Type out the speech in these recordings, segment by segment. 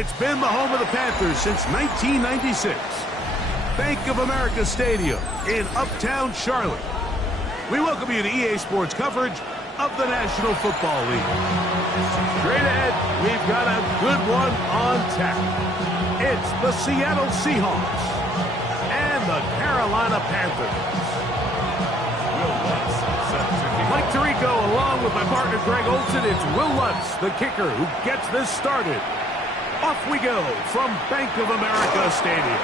It's been the home of the Panthers since 1996. Bank of America Stadium in Uptown Charlotte. We welcome you to EA Sports coverage of the National Football League. Straight ahead, we've got a good one on tap. It's the Seattle Seahawks and the Carolina Panthers. Mike Tirico along with my partner Greg Olson. It's Will Lutz, the kicker, who gets this started. Off we go from Bank of America Stadium.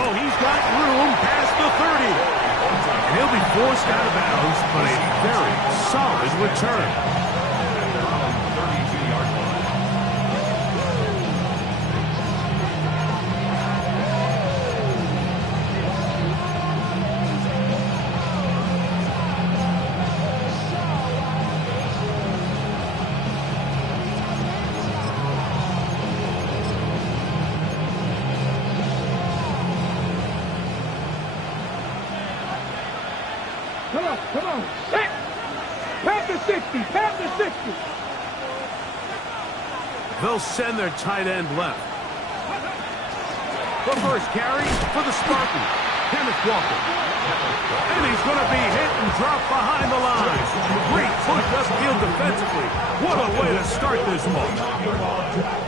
Oh, he's got room past the 30. And he'll be forced out of bounds, but a very solid return. Come on. Panther 60. Panther 60. They'll send their tight end left. The first carry for the Spartans, Kenneth Walker. And he's going to be hit and drop behind the line. Great push upfield defensively. What a way to start this one.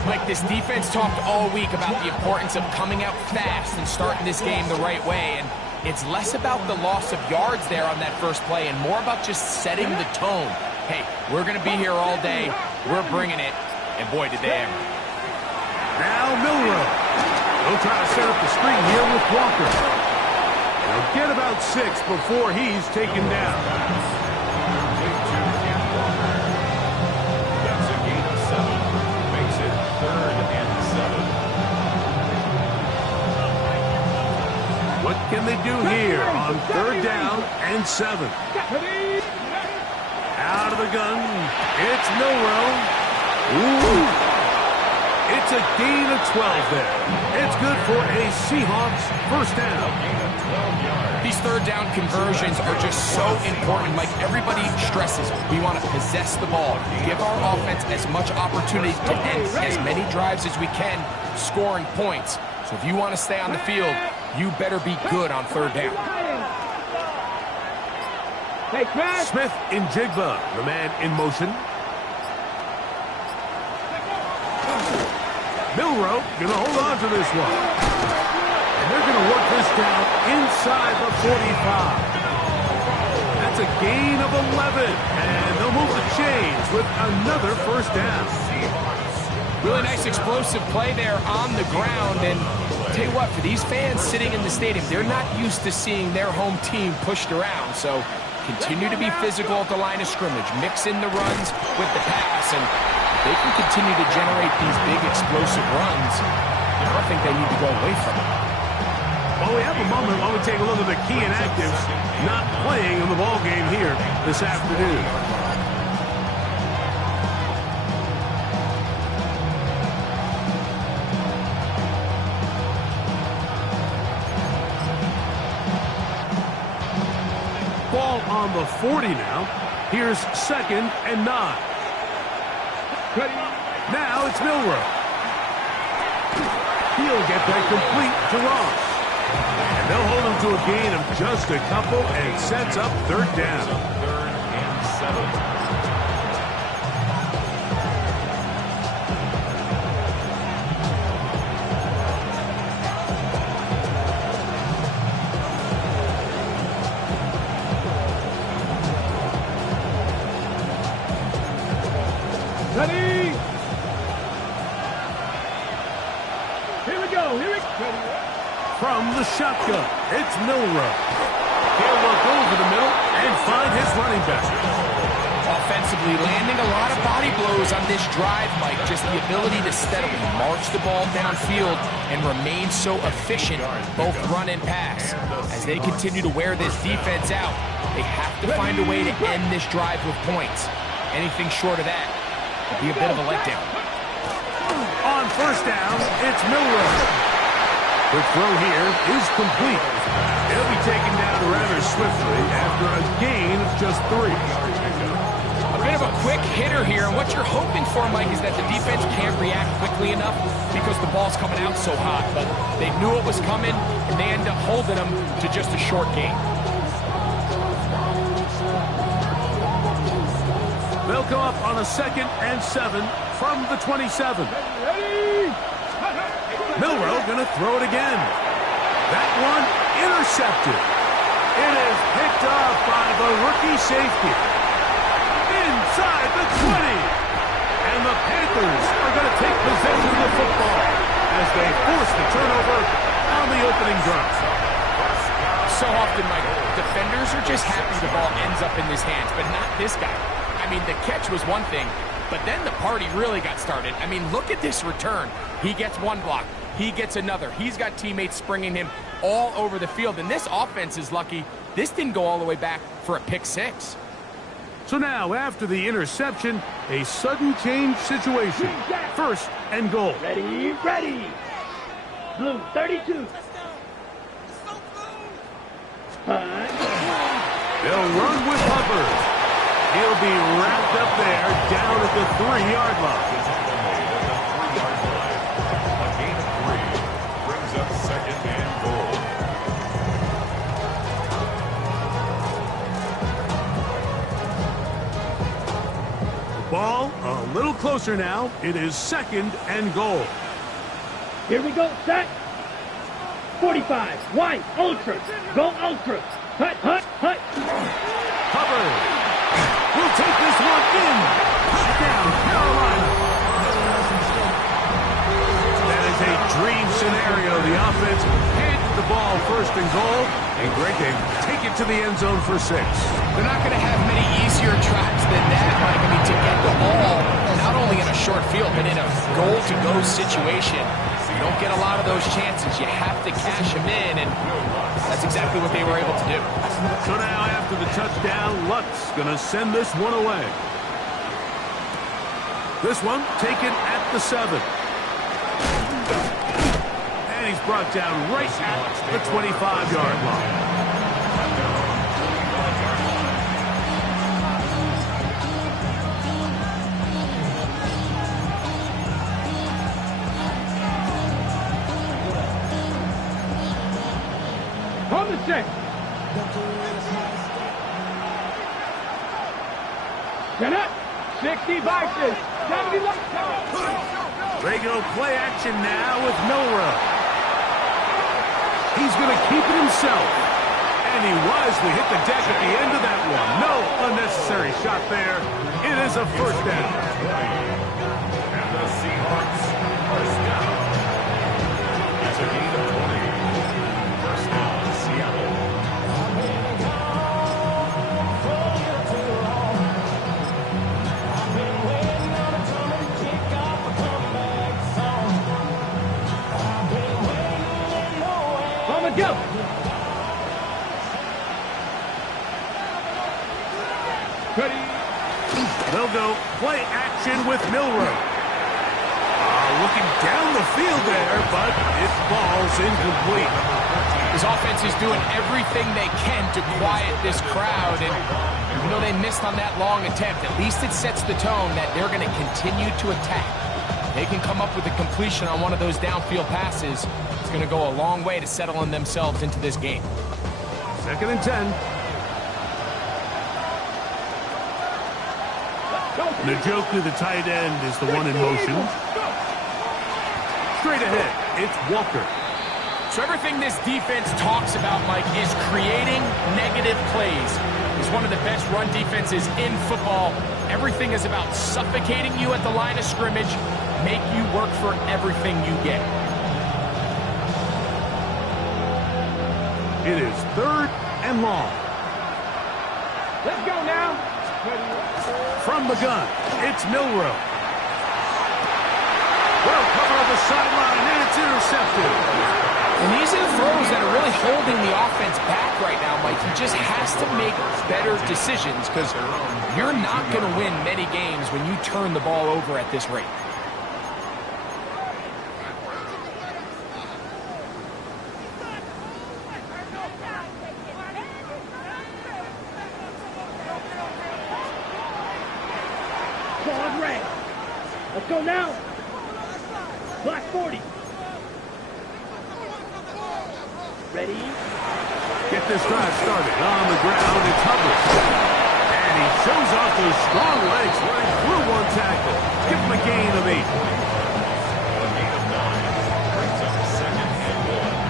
Mike, this defense talked all week about the importance of coming out fast and starting this game the right way. And it's less about the loss of yards there on that first play and more about just setting the tone. Hey, we're going to be here all day. We're bringing it. And boy, did they ever. Now Milroe. They'll try to set up the screen here with Walker. They'll get about 6 before he's taken down. That's a gain of 7. Makes it 3rd and 7. What can they do here on 3rd down and 7? Out of the gun. It's Milroe. Ooh. It's a gain of 12 there. It's good for a Seahawks first down. These 3rd down conversions are just so important. Like everybody stresses, we want to possess the ball. Give our offense as much opportunity to end as many drives as we can, scoring points. So if you want to stay on the field, you better be good on 3rd down. Smith in Jigba, the man in motion. Milroe going to hold on to this one. And they're going to work this down inside the 45. That's a gain of 11. And they'll move the chains with another first down. Really nice explosive play there on the ground. And tell you what, for these fans sitting in the stadium, they're not used to seeing their home team pushed around. So continue to be physical at the line of scrimmage. Mix in the runs with the pass. And they can continue to generate these big explosive runs. I don't think they need to go away from it. Well, we have a moment while we take a look at the key inactives not playing in the ball game here this afternoon. Ball on the 40 now. Here's 2nd and 9. Now it's Milroe. He'll get that complete to Ross. And they'll hold him to a gain of just a couple and sets up 3rd down. 3rd and 7. From the shotgun, it's Milroe. He'll look over the middle and find his running back. Offensively, landing a lot of body blows on this drive, Mike. Just the ability to steadily march the ball downfield and remain so efficient, both run and pass. As they continue to wear this defense out, they have to find a way to end this drive with points. Anything short of that would be a bit of a letdown. On first down, it's Milroe. The throw here is complete. He'll be taken down rather swiftly after a gain of just 3. A bit of a quick hitter here, and what you're hoping for, Mike, is that the defense can't react quickly enough because the ball's coming out so hot, but they knew it was coming, and they end up holding them to just a short gain. They'll come up on a 2nd and 7 from the 27. Milroe gonna throw it again. That one intercepted. It is picked off by the rookie safety. Inside the 20. And the Panthers are going to take possession of the football as they force the turnover on the opening drive. So often, Mike, defenders are just happy the ball ends up in his hands, but not this guy. I mean, the catch was one thing, but then the party really got started. I mean, look at this return. He gets one block. He gets another. He's got teammates springing him all over the field, and this offense is lucky this didn't go all the way back for a pick six. So now, after the interception, a sudden change situation. 1st and goal. Ready, ready. Blue, 32. They'll run with Hubbard. He'll be wrapped up there down at the 3-yard line. A gain of 3 brings up 2nd and goal. Ball a little closer now. It is 2nd and goal. Here we go, set. 45, white, ultras. Go ultras. Hut, hut, hut. Hubbard will take this one in. Touchdown, Carolina. That is a dream scenario. The offense hits the ball 1st and goal. And Greg, they take it to the end zone for 6. They're not going to have many easier drives than that, Mike. I mean, to get the ball, not only in a short field, but in a goal-to-go situation, you don't get a lot of those chances. You have to cash them in, and that's exactly what they were able to do. So now, after the touchdown, Lutz going to send this one away. This one taken at the 7. And he's brought down right at the 25-yard line. On the 6. Get up. 60 boxes. 70 left. They go play action now with Milroe. He's going to keep it himself. And he wisely hit the deck at the end of that one. No unnecessary shot there. It is a 1st down. And the Seahawks first down. It's a gain of 20. 1st down, Seattle. Go. Ready. They'll go play action with Milroe. Looking down the field there, but it falls incomplete. His offense is doing everything they can to quiet this crowd, and even though they missed on that long attempt, at least it sets the tone that they're going to continue to attack. They can come up with a completion on one of those downfield passes. It's going to go a long way to settling themselves into this game. 2nd and 10. Njoku, the tight end, is the one in motion. Straight ahead, it's Walker. So everything this defense talks about, Mike, is creating negative plays. It's one of the best run defenses in football. Everything is about suffocating you at the line of scrimmage, make you work for everything you get. It is 3rd and long. Let's go now. From the gun, it's Milroe. Well, cover of the sideline, and it's intercepted. And these are the throws that are really holding the offense back right now, Mike. He just has to make better decisions because you're not going to win many games when you turn the ball over at this rate. On red. Let's go now. Black 40. Ready? Get this drive started on the ground. It's Hubbard. And he shows off those strong legs running through one tackle. Give him a gain of 8. A gain of 9 brings up second and 1.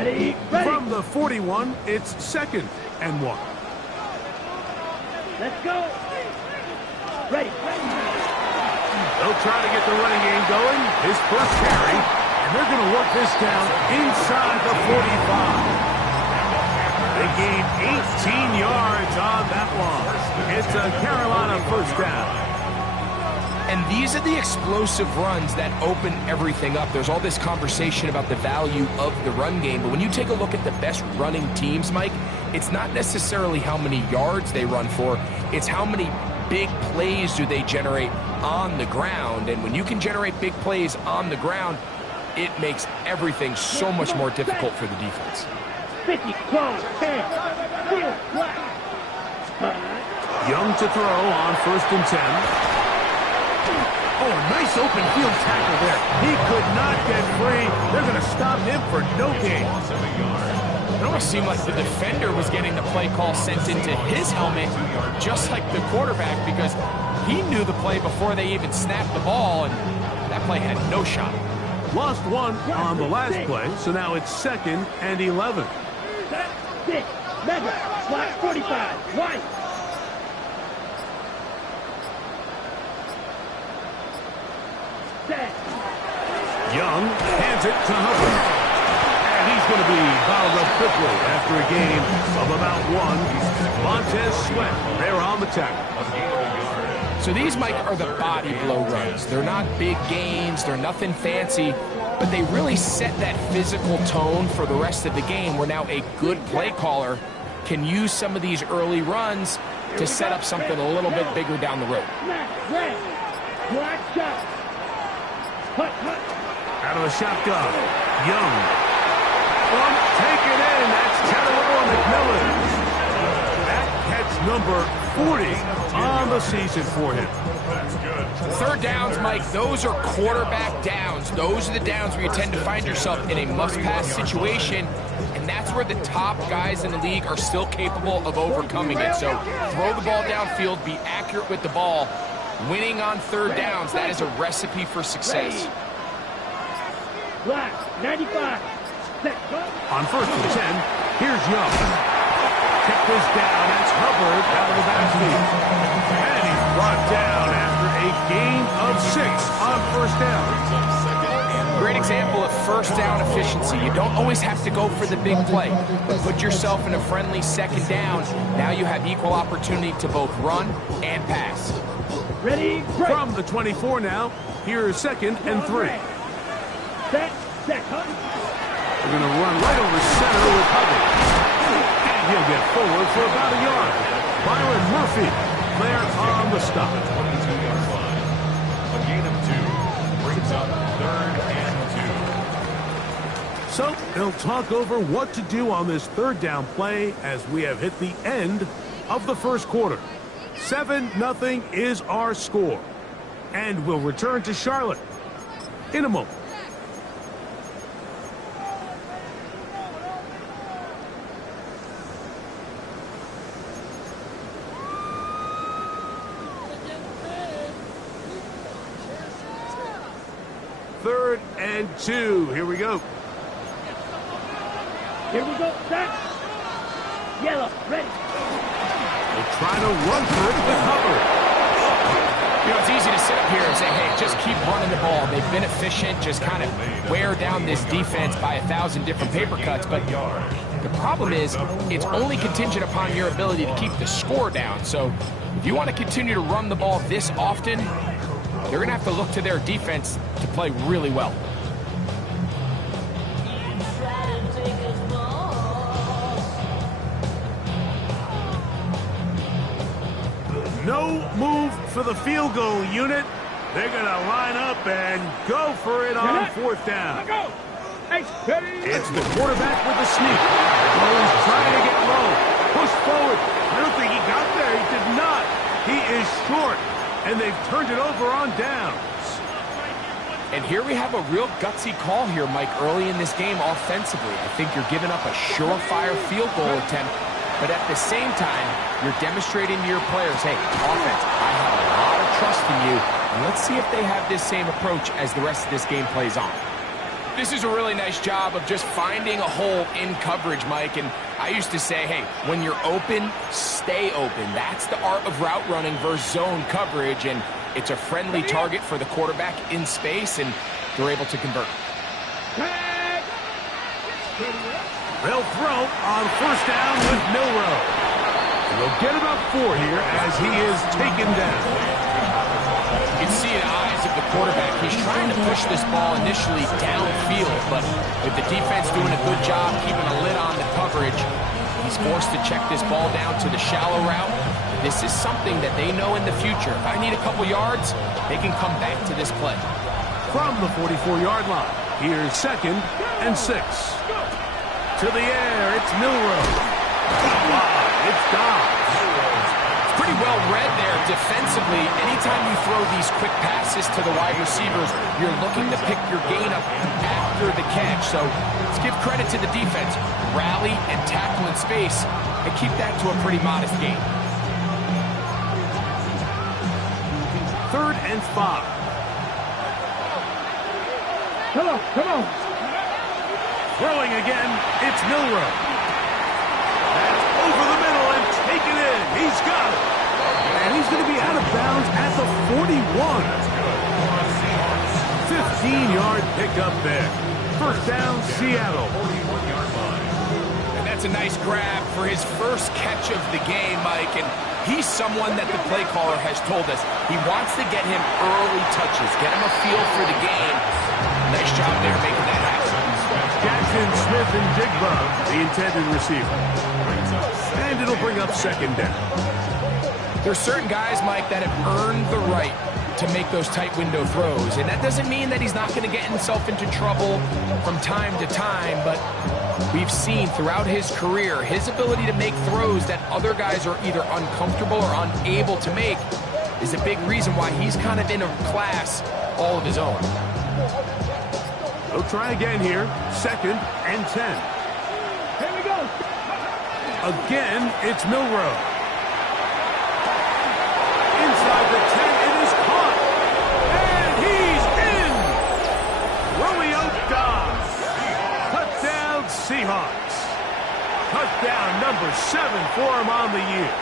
Ready? Ready. From the 41, it's second and 1. Let's go. Ready. Ready. They'll try to get the running game going. His first carry, and they're going to work this down inside the 45. They gain 18 yards on that one. It's a Carolina first down. And these are the explosive runs that open everything up. There's all this conversation about the value of the run game, but when you take a look at the best running teams, Mike, it's not necessarily how many yards they run for, it's how many big plays do they generate on the ground. And when you can generate big plays on the ground, it makes everything so much more difficult for the defense. 50, close, 10, field, black. Young to throw on first and 10. Oh, nice open field tackle there. He could not get free. They're going to stop him for no gain. It almost seemed like the defender was getting the play call sent into his helmet, just like the quarterback, because he knew the play before they even snapped the ball, and that play had no shot. Lost one on the last play, so now it's second and 11. Set, 6, mega, black 45, white. Young hands it to Hubbard. And he's going to be fouled up quickly after a gain of about 1. Montez Sweat there on the tackle. So these, Mike, are the body blow runs. They're not big gains, they're nothing fancy, but they really set that physical tone for the rest of the game, where now a good play caller can use some of these early runs to set up something a little bit bigger down the road. Red, black shot. Hut, hut. Out of the shotgun. Young. One taken in. That's Tadawala McMillan. That catch number 40 on the season for him. That's good. Third downs, Mike, those are quarterback downs. Those are the downs where you tend to find yourself in a must-pass situation, and that's where the top guys in the league are still capable of overcoming it. So throw the ball downfield, be accurate with the ball. Winning on third downs, that is a recipe for success. Black, 95. Set, go. On first and 10, here's Young. Check this down. That's Hubbard out of the backfield. And he's brought down after a gain of 6 on first down. Great example of first down efficiency. You don't always have to go for the big play, but put yourself in a friendly second down. Now you have equal opportunity to both run and pass. Ready, break. From the 24 now, here's second and 3. Set, set, hut. They're going to run right over center with Hubbard. And he'll get forward for about a yard. Byron Murphy there on the stop. 22-yard line. A gain of 2 brings up third and 2. So they'll talk over what to do on this third down play as we have hit the end of the first quarter. 7-0 is our score. And we'll return to Charlotte in a moment. Third and 2. Here we go. Here we go, set. Yellow, ready. They'll try to run for it with Hubbard. You know, it's easy to sit up here and say, hey, just keep running the ball. They've been efficient, just kind of wear down this defense by 1,000 different paper cuts. But the problem is, it's only contingent upon your ability to keep the score down. So if you want to continue to run the ball this often, they're going to have to look to their defense to play really well. No move for the field goal unit. They're going to line up and go for it on fourth down. It's the quarterback with the sneak. Oh, he's trying to get low. Push forward. I don't think he got there. He did not. He is short, and they've turned it over on downs. And here we have a real gutsy call here, Mike, early in this game offensively. I think you're giving up a surefire field goal attempt, but at the same time, you're demonstrating to your players, hey, offense, I have a lot of trust in you, and let's see if they have this same approach as the rest of this game plays on. This is a really nice job of just finding a hole in coverage, Mike, and I used to say, hey, when you're open, stay open. That's the art of route running versus zone coverage, and it's a friendly target for the quarterback in space, and they're able to convert. They'll throw on first down with Milroe. And they'll get about 4 here as he is taken down. You can see in the eyes of the quarterback, he's trying to push this ball initially downfield, but with the defense doing a good job keeping a lid on the coverage, he's forced to check this ball down to the shallow route. This is something that they know in the future. If I need a couple yards, they can come back to this play. From the 44-yard line, here's 2nd and 6. To the air, it's Milroe. Wow, it's Dobbs. It's pretty well read there defensively. Anytime you throw these quick passes to the wide receivers, you're looking to pick your gain up after the catch. So let's give credit to the defense. Rally and tackle in space and keep that to a pretty modest gain. 3rd and 5. Come on. Throwing again, it's Milroe. That's over the middle and taken in. He's got it. And he's going to be out of bounds at the 41. 15-yard pickup there. First down, Seattle. And that's a nice grab for his first catch of the game, Mike. And he's someone that the play caller has told us he wants to get him early touches, get him a feel for the game. Nice job there making that happen. Jackson, Smith, and Jigba, the intended receiver. And it'll bring up 2nd down. There's certain guys, Mike, that have earned the right to make those tight window throws. And that doesn't mean that he's not going to get himself into trouble from time to time, but we've seen throughout his career his ability to make throws that other guys are either uncomfortable or unable to make is a big reason why he's kind of in a class all of his own. They'll try again here. 2nd and 10. Here we go. Again, it's Milroe. Inside the 10, it is caught. And he's in. Romeo Dobbs. Touchdown, Seahawks. Touchdown number 7 for him on the year.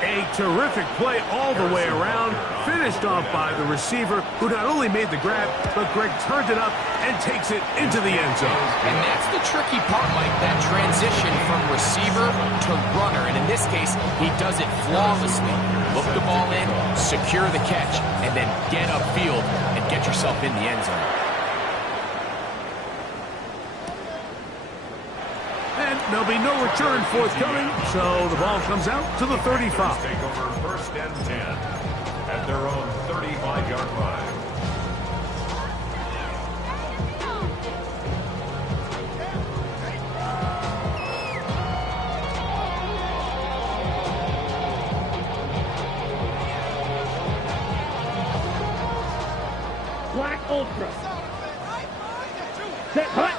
A terrific play all the way around, finished off by the receiver, who not only made the grab, but Greg turned it up and takes it into the end zone. And that's the tricky part, Mike, that transition from receiver to runner. And in this case, he does it flawlessly. Look the ball in, secure the catch, and then get upfield and get yourself in the end zone. And there'll be no return forthcoming, so the ball comes out to the 35. Take over 1st and 10 at their own 35-yard line. Black Ultra. Set, hut.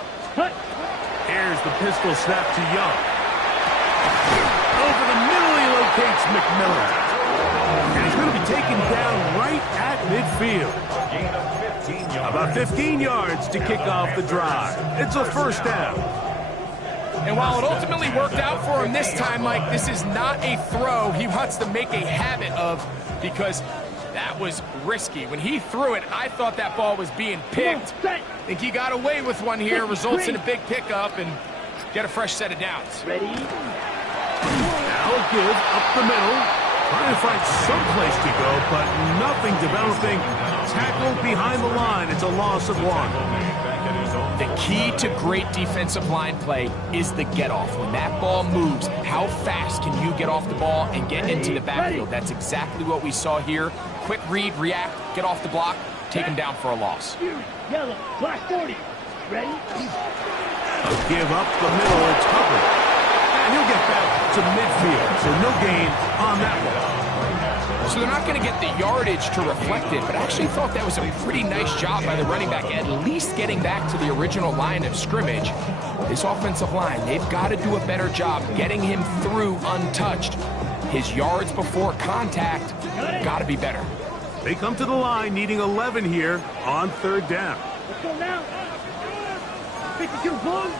Here's the pistol snap to Young. Over the middle, he locates McMillan. And he's going to be taken down right at midfield. About 15 yards to kick off the drive. It's a first down. And while it ultimately worked out for him this time, Mike, this is not a throw he wants to make a habit of, because that was risky. When he threw it, I thought that ball was being picked. I think he got away with one here, results in a big pickup, and get a fresh set of downs. Ready? Now a give up the middle. Trying to find some place to go, but nothing developing. Tackled behind the line. It's a loss of 1. The key to great defensive line play is the get-off. When that ball moves, how fast can you get off the ball and get into the backfield? That's exactly what we saw here. Quick read, react, get off the block, take him down for a loss. Yellow, black 40. Ready? A give up the middle. It's covered. And he'll get back to midfield, so no gain on that one. So they're not going to get the yardage to reflect it, but I actually thought that was a pretty nice job by the running back, at least getting back to the original line of scrimmage. This offensive line, they've got to do a better job getting him through untouched. His yards before contact got to be better. They come to the line needing 11 here on 3rd down. Let's go now. 52 blue,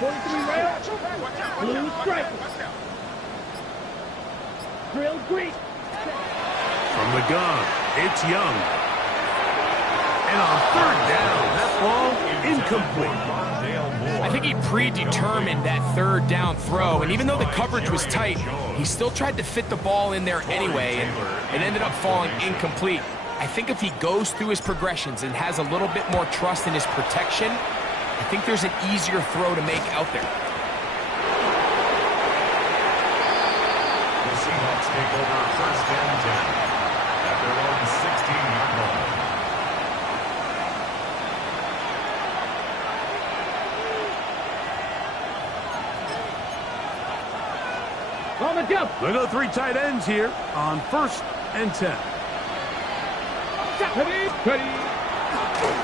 43 red, blue stripes. Drill green. From the gun, it's Young. And on 3rd down, that ball incomplete. I think he predetermined that 3rd down throw, and even though the coverage was tight, he still tried to fit the ball in there anyway, and it ended up falling incomplete. I think if he goes through his progressions and has a little bit more trust in his protection, I think there's an easier throw to make out there. The Seahawks take over 1st and 10 at their own 16-yard line. On the jump. They go 3 tight ends here on 1st and 10. Ready.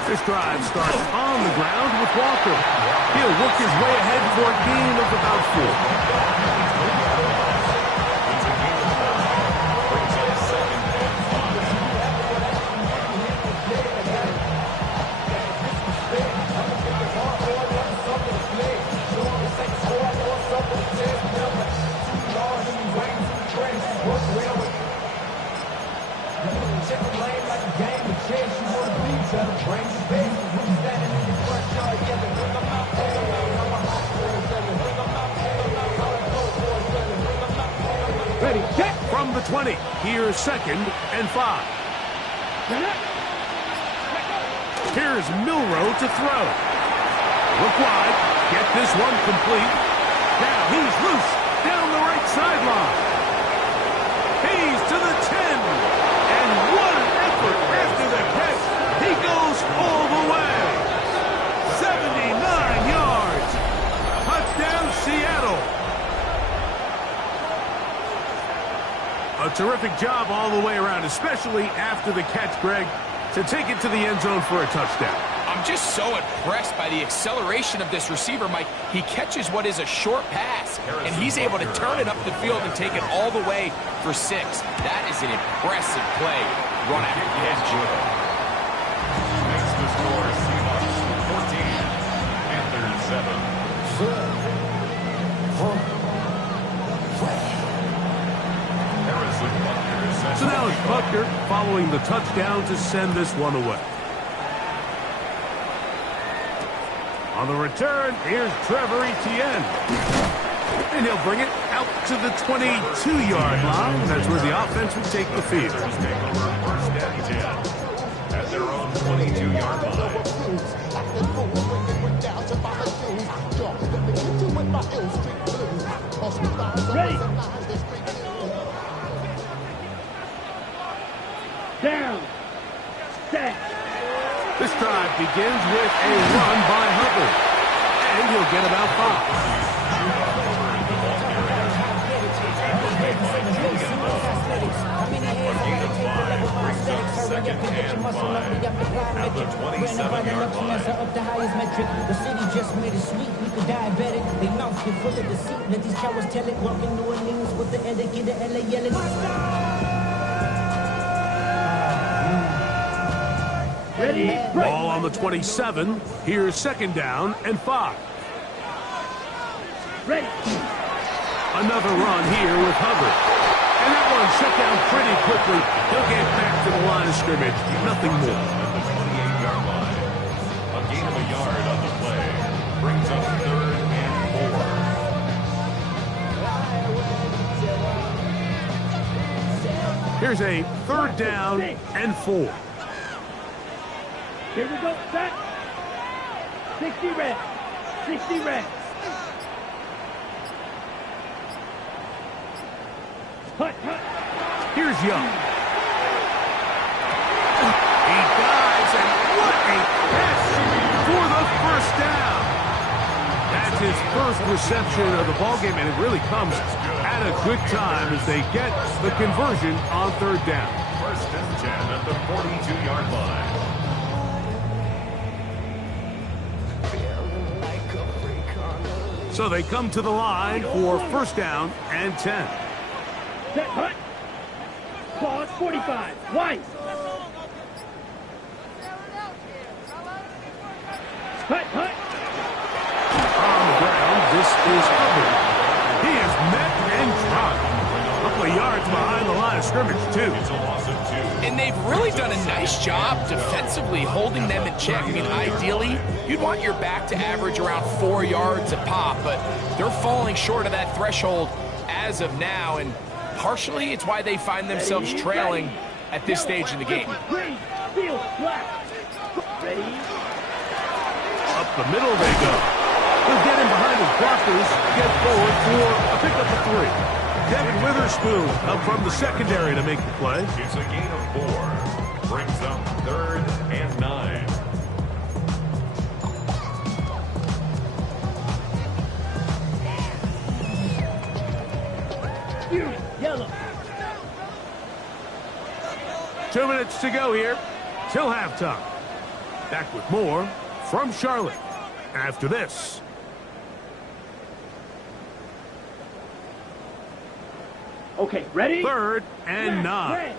This drive starts on the ground with Walker. He'll work his way ahead for a gain of about 4. Ready, check. From the 20, here's 2nd and 5. Here's Milrow to throw. Look wide, get this one complete. Now he's loose down the right sideline. He's to the 10. And what an effort after the catch. He goes all the way. 79 yards. Touchdown, Seattle. A terrific job all the way around, especially after the catch, Greg, to take it to the end zone for a touchdown. I'm just so impressed by the acceleration of this receiver, Mike. He catches what is a short pass, and he's able to turn it up the field and take it all the way for 6. That is an impressive play, run after catch. Makes the score Seahawks 14, Panthers 7. So now it's Buckner following the touchdown to send this one away. On the return, here's Trevor Etienne. And he'll bring it out to the 22-yard line. That's where the offense will take the field. Take over 1st and 10 at their own 22-yard line. Ready. Down. Set. This drive begins with a run by Hubbard. And he'll get about 5. The 27-yard line. Up the highest metric. The city just made it sweet. People diabetic. They mouth get full of deceit. Let these cowards tell it. Walking New Orleans with the etiquette. The LA yelling. Ready. Ball on the 27. Here's 2nd down and 5. Ready. Another run here with Hubbard. And that one shut down pretty quickly. He'll get back to the line of scrimmage. Nothing more. At the 28-yard line. A gain of a yard on the play. Brings up 3rd and 4. Here's a 3rd down and 4. Here we go, set. 60 red. 60 red. Hut, hut. Here's Young. He dives, and what a catch for the 1st down. That's his first reception of the ballgame, and it really comes at a good time as they get the conversion on 3rd down. 1st and 10 at the 42-yard line. So they come to the line for 1st down and 10. Set, hut. Pause, 45. White. Hut, hut. On the ground, this is Hubbard. He is met and dropped. A couple of yards behind the line of scrimmage, too. It's a loss of 2. And they've really done a nice job defensively holding them in check. I mean, ideally, you'd want your back to average around 4 yards a pop, but they're falling short of that threshold as of now, and partially it's why they find themselves trailing at this stage in the game. Green, field, black. Ready? Up the middle they go. He'll get him behind his blockers, get forward for a pickup of 3. Devin Witherspoon up from the secondary to make the play. It's a gain of 4. Brings up 3rd and 9. Yellow. 2 minutes to go here till halftime. Back with more from Charlotte after this. Okay, ready? 3rd and 9. Red.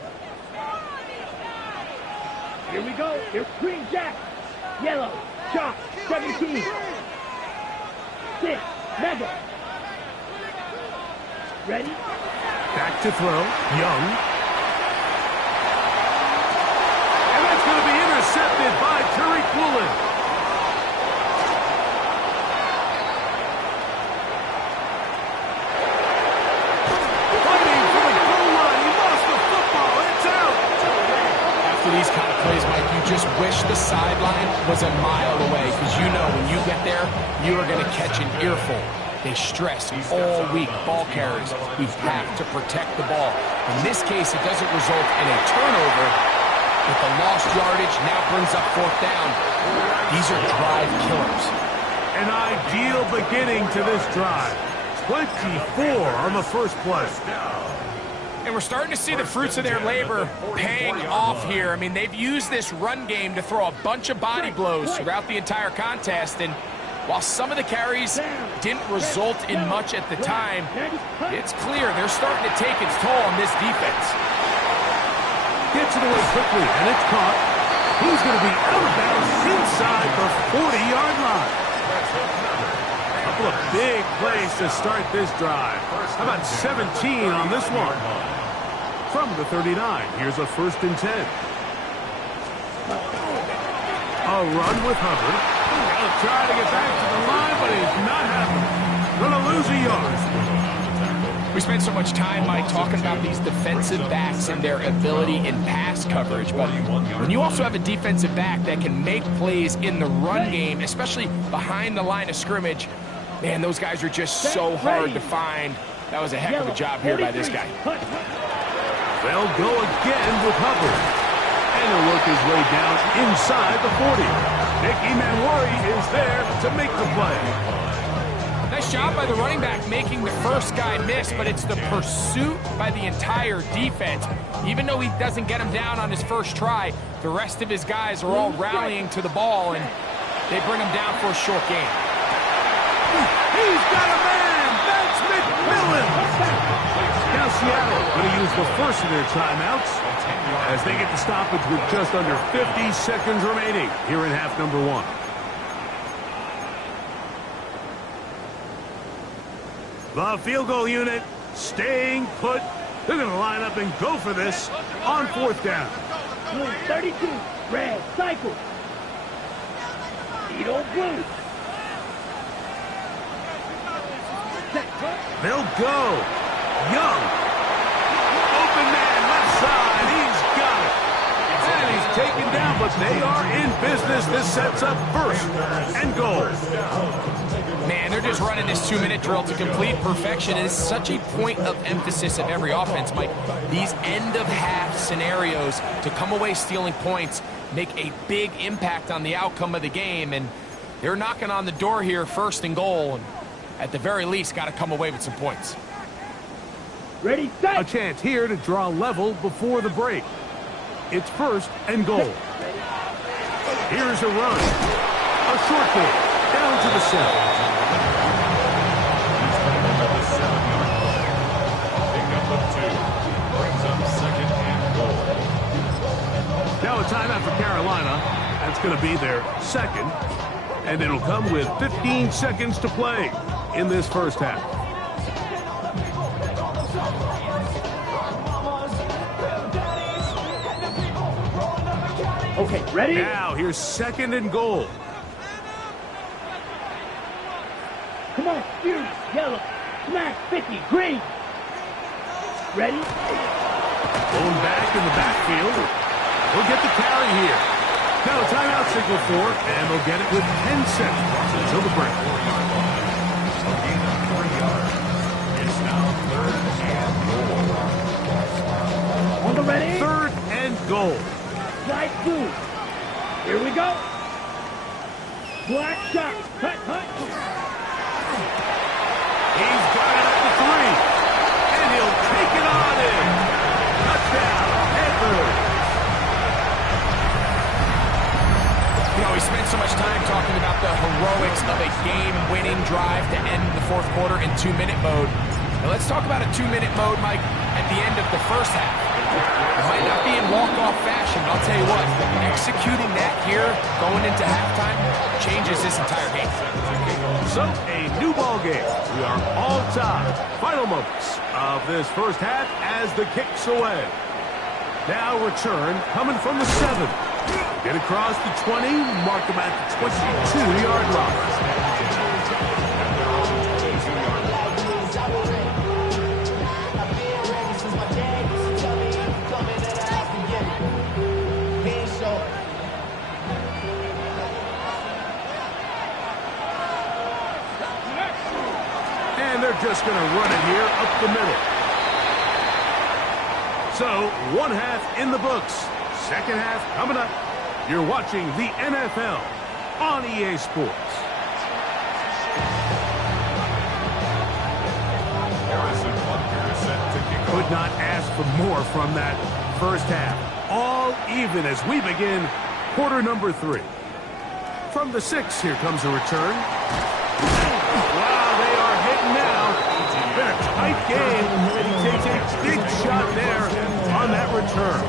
Here we go. Here's green jack. Yellow. Chalk. 17. 6. Mega. Ready? Back to throw. Young. And that's going to be intercepted by Tariq Woolen. Fighting for the goal line. He lost the football. It's out. After these kind of plays, Mike, you just wish the sideline was a mile away, because you know when you get there, you are going to catch an earful. They stress all week, ball carriers. We have to protect the ball. In this case, it doesn't result in a turnover, but the lost yardage now brings up 4th down. These are drive killers. An ideal beginning to this drive. 24 on the first play. And we're starting to see the fruits of their labor paying off here. I mean, they've used this run game to throw a bunch of body blows throughout the entire contest, and while some of the carries didn't result in much at the time, it's clear they're starting to take its toll on this defense. Gets it away quickly, and it's caught. He's going to be out of bounds inside the 40-yard line. A couple of big plays to start this drive. How about 17 on this one? From the 39, here's a 1st and 10. A run with Hubbard. He'll try to get back to the line, but he's not happening. Going to lose a yard. We spent so much time, Mike, talking about these defensive backs and their ability in pass coverage, but when you also have a defensive back that can make plays in the run game, especially behind the line of scrimmage, man, those guys are just so hard to find. That was a heck of a job here by this guy. They'll go again with Hubbard. And he'll work his way down inside the 40. Nicky Manwari is there to make the play. Nice job by the running back making the first guy miss, but it's the pursuit by the entire defense. Even though he doesn't get him down on his first try, the rest of his guys are all rallying to the ball, and they bring him down for a short gain. He's got a man! That's McMillan! Now Seattle going to use the first of their timeouts as they get the stoppage with just under 50 seconds remaining here in half number 1. The field goal unit staying put. They're going to line up and go for this on 4th down. Blue 32, red, cycle. Edo blue. They'll go. Young. Open man, left side. They are in business. This sets up first and goal. Man, they're just running this 2-minute drill to complete perfection. It is such a point of emphasis of every offense, Mike. These end-of-half scenarios to come away stealing points make a big impact on the outcome of the game, and they're knocking on the door here, first and goal, and at the very least, got to come away with some points. Ready, set. A chance here to draw level before the break. It's first and goal. Here's a run. A short goal. Down to the center. Now a timeout for Carolina. That's going to be their second. And it'll come with 15 seconds to play in this first half. Okay, ready? Now here's second and goal. Come on, Fury, yellow, smack, 50, green. Ready? Going back in the backfield. We'll get the carry here. Now a timeout signal for, and they'll get it with 10 seconds until the break. It's now third and goal. On the ready? Third and goal. Slide 2. Here we go. Black shot. Hut, hut. He's got it up to 3. And he'll take it on in. Touchdown, Panthers. You know, we spent so much time talking about the heroics of a game-winning drive to end the fourth quarter in 2-minute mode. Now let's talk about a 2-minute mode, Mike, at the end of the first half. It might not be in walk-off fashion, but I'll tell you what, executing that here, going into halftime, changes this entire game. So, a new ball game. We are all tied. Final moments of this first half as the kick's away. Now return coming from the 7. Get across the 20, mark them at the 22-yard line. And they're just going to run it here up the middle. So, one half in the books. Second half coming up. You're watching the NFL on EA Sports. Could not ask for more from that first half. All even as we begin quarter number 3. From the 6, here comes a return. Wow, they are hitting now. It's been a tight game, and he takes a big shot there on that return.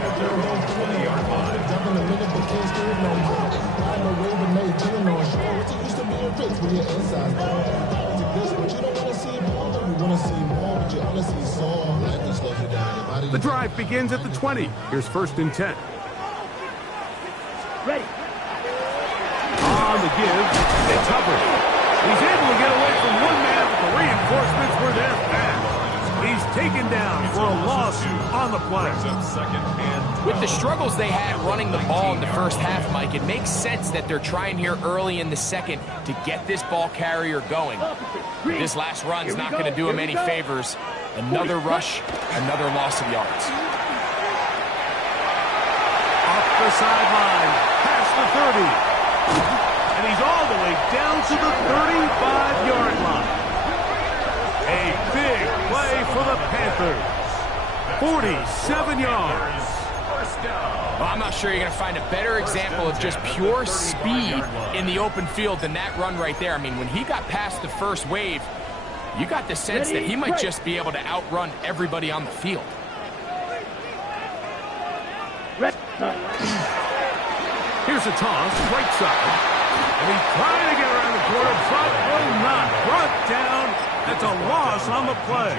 The drive begins at the 20. Here's first and 10. Ready. On the give, they cover. He's able to get away from one man, but the reinforcements were there fast. He's taken down for a loss on the play. With the struggles they had running the ball in the first half, Mike, it makes sense that they're trying here early in the second to get this ball carrier going. This last run's not going to do him any favors. Another rush, another loss of yards. Up the sideline, past the 30. And he's all the way down to the 35-yard line. A big play for the Panthers. 47 yards. Well, I'm not sure you're going to find a better example of just pure speed in the open field than that run right there. I mean, when he got past the first wave, you got the sense that he might just be able to outrun everybody on the field. Here's a toss, right side. And he's trying to get around the corner, but will not. Brought down. That's a loss on the play.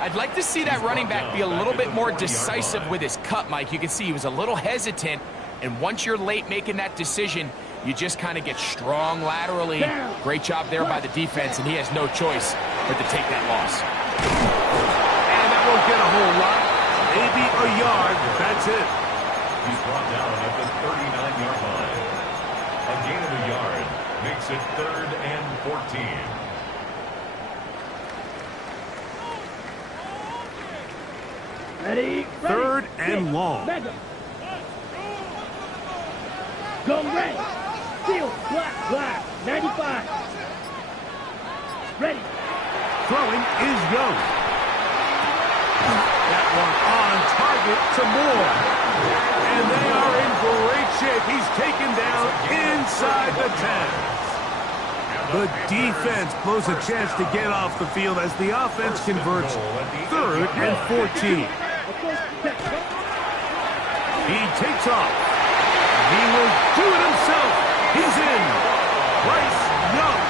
I'd like to see that running back be a little bit more decisive with his cut, Mike. You can see he was a little hesitant, and once you're late making that decision, you just kind of get strong laterally. Great job there by the defense, and he has no choice but to take that loss. And that won't get a whole lot. Maybe a yard, but that's it. He's brought down at the 39-yard line. A gain of a yard makes it 3rd and 14. Ready? 3rd and long. Go red. Seal. Black. 95. Ready. Throwing is Young. That one on target to Moore. And they are in great shape. He's taken down inside the 10. The defense blows a chance to get off the field as the offense converts 3rd and 14. He takes off. He will do it himself. He's in. Bryce Young.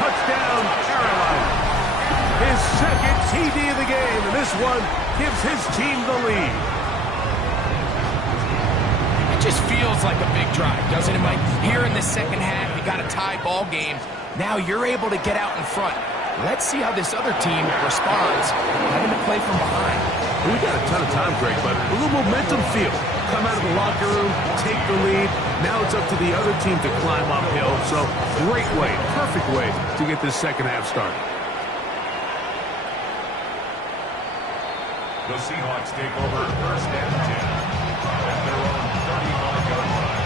Touchdown, Carolina. His 2nd TD of the game, and this one gives his team the lead. It just feels like a big drive, doesn't it, Mike? Here in the second half, you got a tie ball game. Now you're able to get out in front. Let's see how this other team responds, having to play from behind. We got a ton of time, Greg, but a little momentum feel. Come out of the locker room, take the lead. Now it's up to the other team to climb uphill. So great way, perfect way to get this second half started. The Seahawks take over 1st and 10 at their own 35-yard line.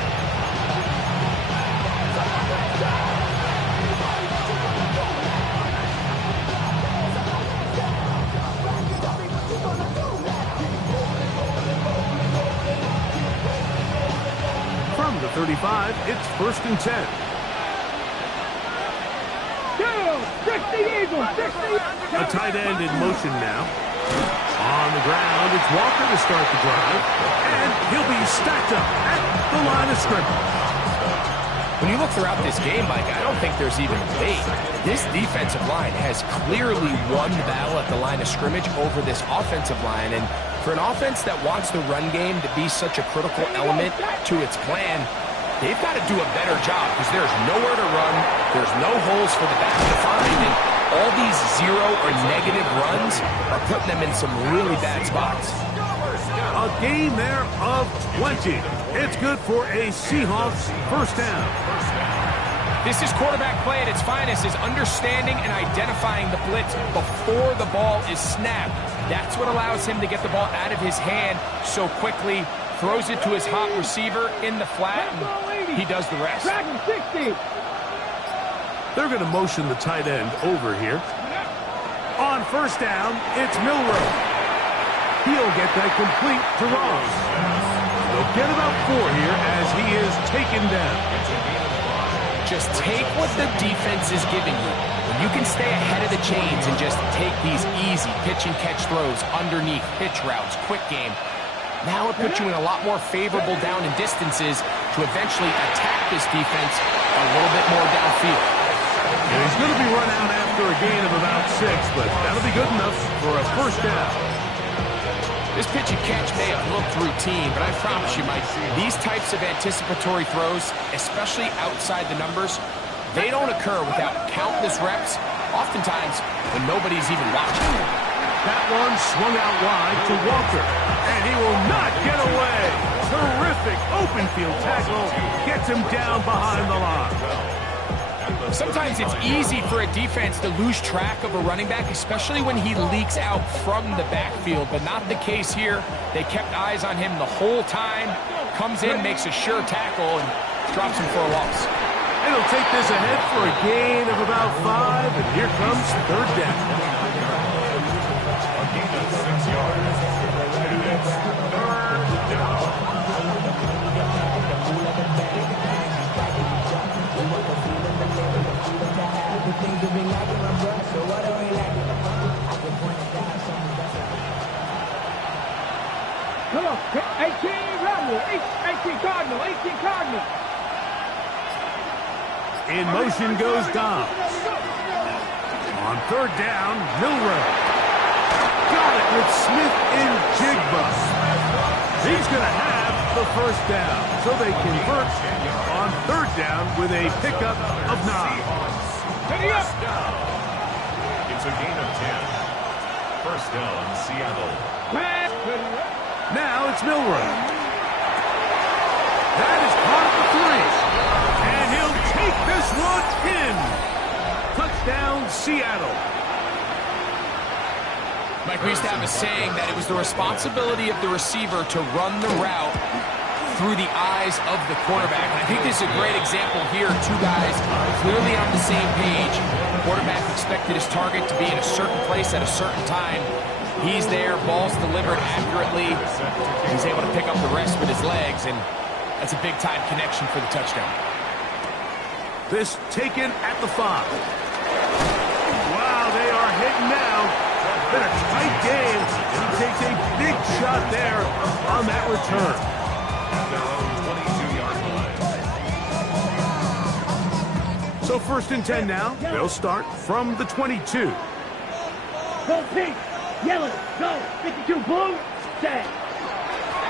From the 35, it's 1st and 10. A tight end in motion now. On the ground, it's Walker to start the drive. And he'll be stacked up at the line of scrimmage. When you look throughout this game, Mike, I don't think there's even a debate. This defensive line has clearly won the battle at the line of scrimmage over this offensive line. And for an offense that wants the run game to be such a critical element to its plan, they've got to do a better job because there's nowhere to run. There's no holes for the back to find. And all these 0 or negative runs are putting them in some really bad spots. A gain there of 20. It's good for a Seahawks 1st down. This is quarterback play at its finest, is understanding and identifying the blitz before the ball is snapped. That's what allows him to get the ball out of his hand so quickly, throws it to his hot receiver in the flat, and he does the rest. They're going to motion the tight end over here. On 1st down, it's Milroe. He'll get that complete to Ross. They'll get about 4 here as he is taken down. Just take what the defense is giving you. When you can stay ahead of the chains and just take these easy pitch and catch throws underneath, pitch routes, quick game, now it puts you in a lot more favorable down and distances to eventually attack this defense a little bit more downfield. And he's going to be run out after a gain of about 6, but that'll be good enough for a 1st down. This pitch and catch may have looked routine, but I promise you, Mike, these types of anticipatory throws, especially outside the numbers, they don't occur without countless reps, oftentimes when nobody's even watching. That one swung out wide to Walker, and he will not get away. Terrific open field tackle gets him down behind the line. Sometimes it's easy for a defense to lose track of a running back, especially when he leaks out from the backfield, but not the case here. They kept eyes on him the whole time, comes in, makes a sure tackle, and drops him for a loss. And he'll take this ahead for a gain of about 5, and here comes 3rd down. A gain of 6 yards. And it's 3rd down. Come on, 18 Rebel, 18 Cardinal, 18 Cardinal. In motion goes Dobbs. On 3rd down, Milroe. Got it with Smith in Jigba. He's going to have the 1st down. So they convert on 3rd down with a pickup of 9. First down. It's a gain of 10. 1st down, Seattle. Now it's Milroe. That is caught at the 3. And he'll take this one in. Touchdown, Seattle. Mike, we used to have a saying that it was the responsibility of the receiver to run the route through the eyes of the quarterback. And I think this is a great example here. Two guys clearly on the same page. The quarterback expected his target to be in a certain place at a certain time. He's there, ball's delivered accurately. He's able to pick up the rest with his legs, and that's a big-time connection for the touchdown. This taken at the 5. Wow, they are hitting now. Been a tight game. He takes a big shot there on that return. Their own 22-yard line. So 1st and 10 now. They'll start from the 22. Go pink. Yellow. Go. 52 blue. Set.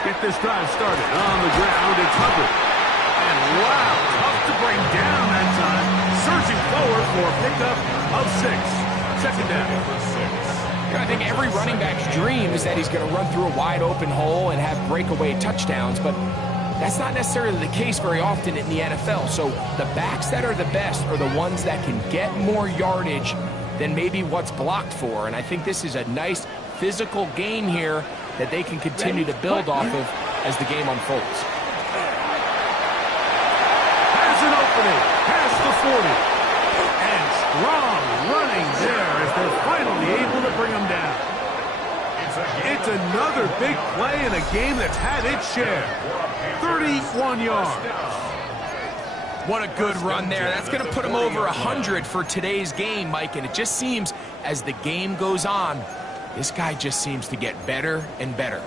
Get this drive started on the ground. It's Hubbard. And wow, tough to bring down that time. Surging forward for a pickup of 6. Second down. I think every running back's dream is that he's going to run through a wide open hole and have breakaway touchdowns, but that's not necessarily the case very often in the NFL. So the backs that are the best are the ones that can get more yardage than maybe what's blocked for. And I think this is a nice physical gain here that they can continue to build off of as the game unfolds. Has an opening past the 40. And strong running there as they're finally able to bring him down. It's another big play in a game that's had its share. 31 yards. What a good run there. That's going to put him over 100 for today's game, Mike. And it just seems as the game goes on, this guy just seems to get better and better.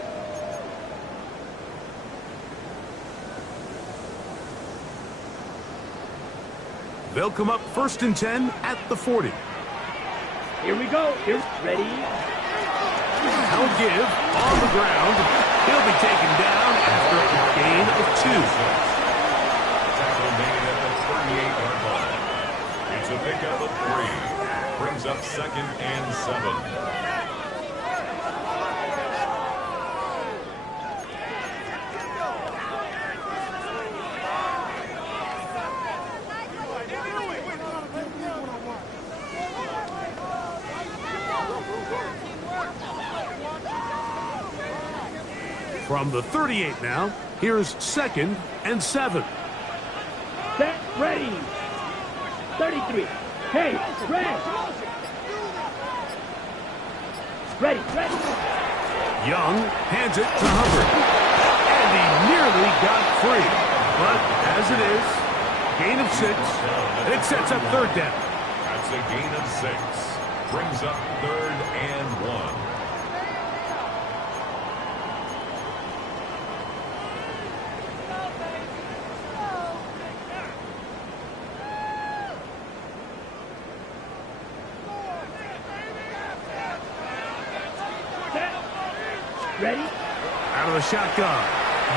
They'll come up 1st and 10 at the 40. Here we go. Here, ready. He'll give on the ground. He'll be taken down after a gain of 2. Tackle made at the 38-yard line. It's a pickup of 3. Brings up 2nd and 7. From the 38 now, here's 2nd and 7. Set. Ready. 33. Hey, ready. Ready. Ready. Young hands it to Hubbard. And he nearly got free. But as it is, gain of 6. And it sets up 3rd down. That's a gain of 6. Brings up 3rd and 1. Ready? Out of the shotgun.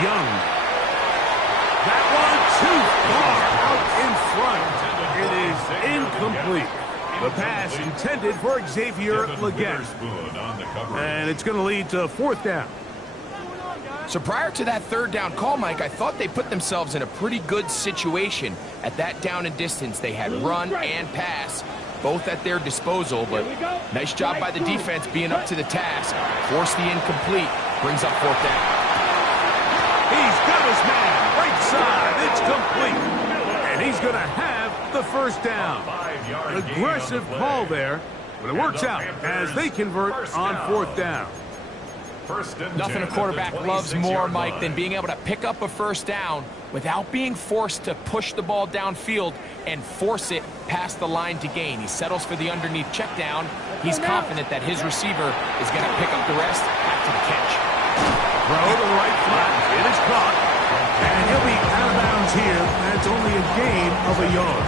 Young. That one too far out in front. It is incomplete. The pass intended for Xavier Legette. And it's going to lead to 4th down. So prior to that 3rd down call, Mike, I thought they put themselves in a pretty good situation at that down and distance. They had run and pass both at their disposal, but nice job by the defense being up to the task. Forced the incomplete, brings up 4th down. He's got his man right side. It's complete. And he's going to have the 1st down. Aggressive call there, but it works out as they convert on 4th down. Nothing a quarterback loves more, Mike, than being able to pick up a 1st down without being forced to push the ball downfield and force it past the line to gain. He settles for the underneath check down. He's confident that his receiver is going to pick up the rest after the catch. Throw to the right flat. It is caught. And he'll be out of bounds here. That's only a gain of a yard.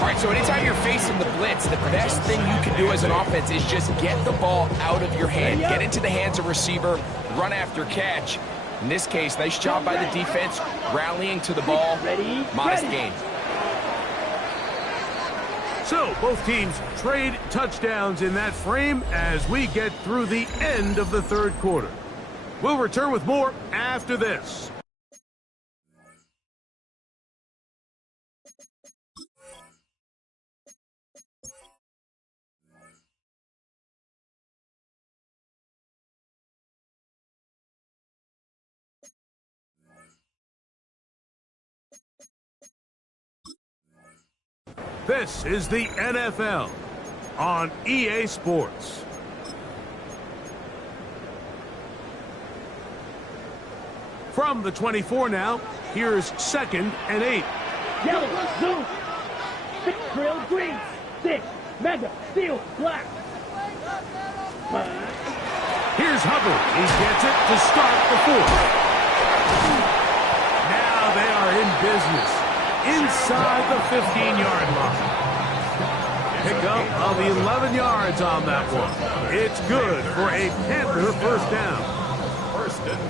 All right, so anytime you're facing the blitz, the best thing you can do as an offense is just get the ball out of your hand. Get into the hands of receiver, run after catch. In this case, nice job by the defense, rallying to the ball. Modest gain. So, both teams trade touchdowns in that frame as we get through the end of the 3rd quarter. We'll return with more after this. This is the NFL on EA Sports. From the 24 now, here's 2nd and 8. Yellow, blue, 6 drill, green, 6, mega, steel, black. Here's Hubbard. He gets it to start the 4th. Now they are in business inside the 15-yard line. Pickup of 11 yards on that one. It's good for a Panther first down.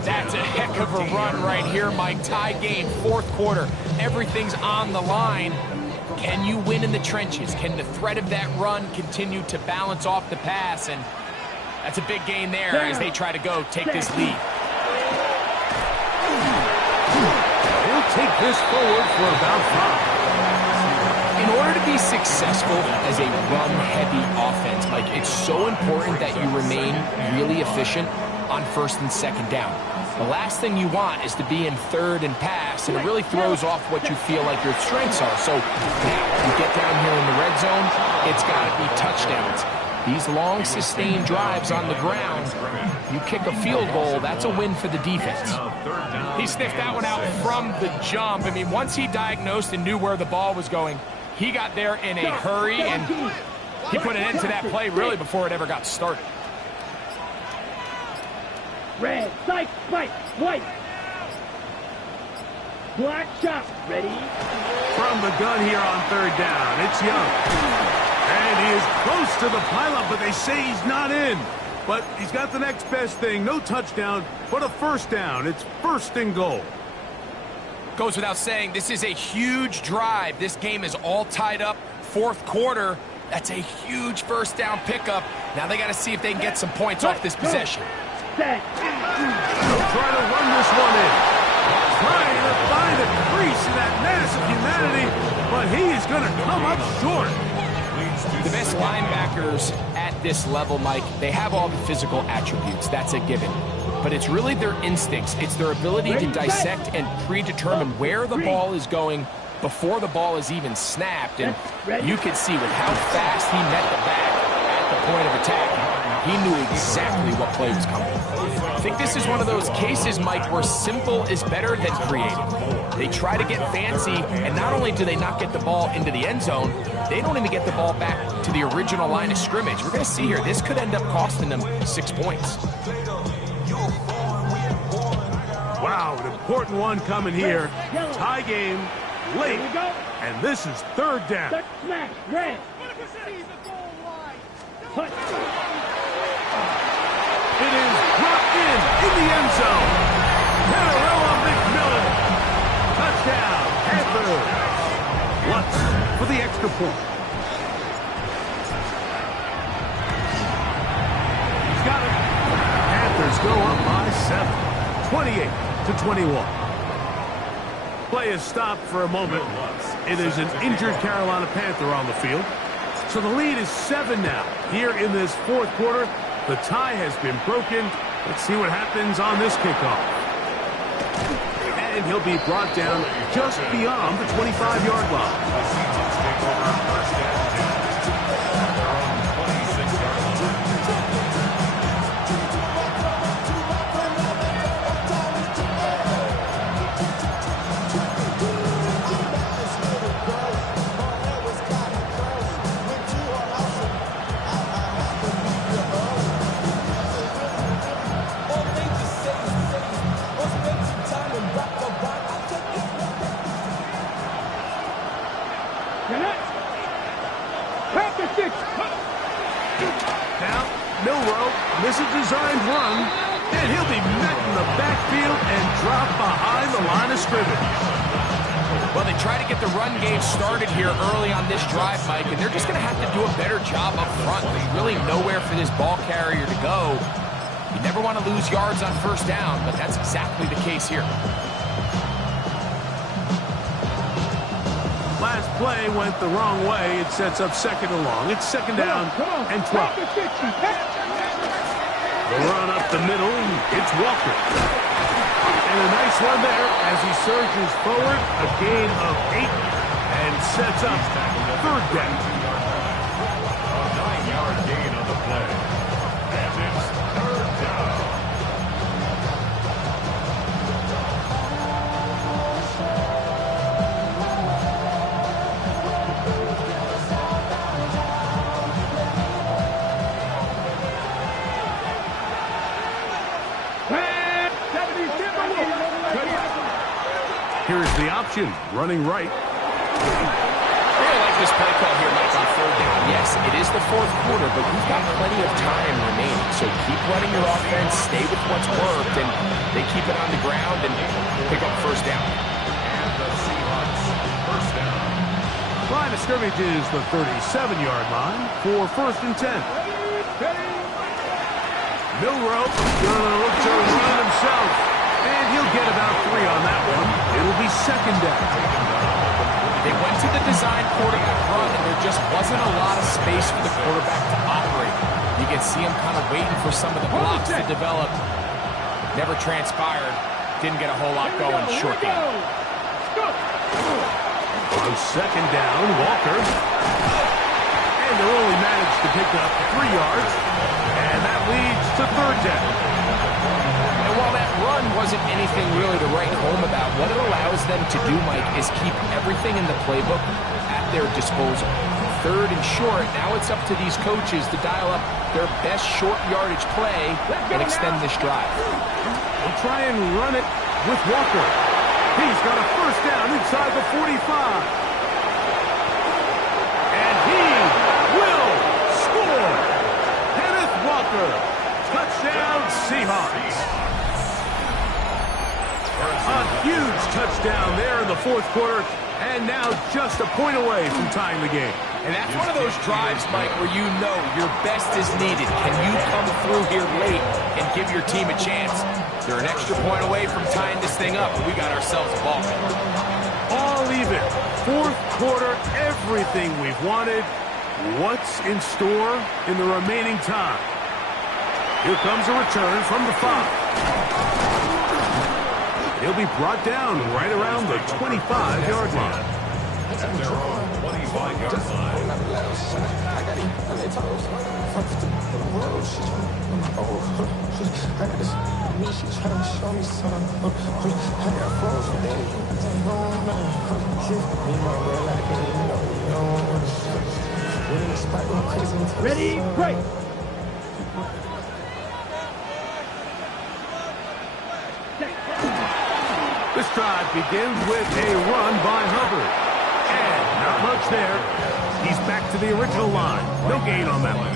That's a heck of a run right here, Mike. Tie game, 4th quarter. Everything's on the line. Can you win in the trenches? Can the threat of that run continue to balance off the pass? And that's a big gain there as they try to go take this lead. He'll take this forward for about 5. In order to be successful as a run-heavy offense, Mike, it's so important that you remain really efficient on 1st and 2nd down. The last thing you want is to be in 3rd and pass, and it really throws off what you feel like your strengths are. So now you get down here in the red zone, it's got to be touchdowns. These long, sustained drives on the ground, you kick a field goal, that's a win for the defense. He sniffed that one out from the jump. I mean, once he diagnosed and knew where the ball was going, he got there in a hurry, and he put an end to that play really before it ever got started. Red, sight, white, white. Black shot, ready. From the gun here on 3rd down, it's Young. And he is close to the pileup, but they say he's not in. But he's got the next best thing. No touchdown, but a first down. It's 1st and goal. Goes without saying, this is a huge drive. This game is all tied up. 4th quarter, that's a huge first down pickup. Now they got to see if they can get some points off this possession. Set. They'll try to run this one in. Trying to find a crease in that mass of humanity, but he is going to come up short. The best linebackers at this level, Mike, they have all the physical attributes. That's a given. But it's really their instincts. It's their ability to dissect and predetermine where the ball is going before the ball is even snapped. And you can see with how fast he met the back at the point of attack, he knew exactly what play was coming. I think this is one of those cases, Mike, where simple is better than creative. They try to get fancy, and not only do they not get the ball into the end zone, they don't even get the ball back to the original line of scrimmage. We're going to see here, this could end up costing them 6 points. Wow, an important one coming here. Tie game, late, and this is 3rd down. Smash, red. Hut. It is dropped in the end zone. Parallel McMillan. Touchdown, Panthers. Lutz for the extra point. He's got it. Panthers go up by 7, 28-21. Play is stopped for a moment. It is an injured Carolina Panther on the field. So the lead is 7 now. Here in this 4th quarter, the tie has been broken. Let's see what happens on this kickoff. And he'll be brought down just beyond the 25-yard line. Now, Milrow misses a designed run, and he'll be met in the backfield and dropped behind the line of scrimmage. Well, they try to get the run game started here early on this drive, Mike, and they're just going to have to do a better job up front. There's really nowhere for this ball carrier to go. You never want to lose yards on 1st down, but that's exactly the case here. Last play went the wrong way. It sets up 2nd and long. It's 2nd down and 12. The run up the middle. It's Walker. And a nice run there as he surges forward. A gain of 8 and sets up third down. A 9-yard gain on the play. And it's third down. Here's the option, running right. I really like this play call here, Mike, on third down. Yes, it is the fourth quarter, but we've got plenty of time remaining. So keep running your offense, stay with what's worked, and they keep it on the ground and pick up first down. And the Seahawks, first down. Line of scrimmage is the 37-yard line for 1st and 10. Milrow gonna look to run himself, and he'll get about 3 on that one. It'll be second down. They went to the design quarterback run, and there just wasn't a lot of space for the quarterback to operate. You can see him kind of waiting for some of the blocks to develop. Never transpired. Didn't get a whole lot going. Short game. On second down, Walker. And they'll only manage to pick up 3 yards. And that leads to third down. And while that run wasn't anything really to write home about, what it allows them to do, Mike, is keep everything in the playbook at their disposal. Third and short, now it's up to these coaches to dial up their best short yardage play and extend this drive. They'll try and run it with Walker. He's got a first down inside the 45. And he will score. Kenneth Walker. Touchdown, Seahawks. A huge touchdown there in the fourth quarter, and now just a point away from tying the game. And that's one of those drives, Mike, where you know your best is needed. Can you come through here late and give your team a chance? They're an extra point away from tying this thing up, and we got ourselves a ball game. All even. Fourth quarter, everything we've wanted. What's in store in the remaining time? Here comes a return from the 5. He'll be brought down right around the 25-yard line. At their own 25-yard line. Ready, break. This drive begins with a run by Hubbard. And not much there. He's back to the original line. No gain on that one.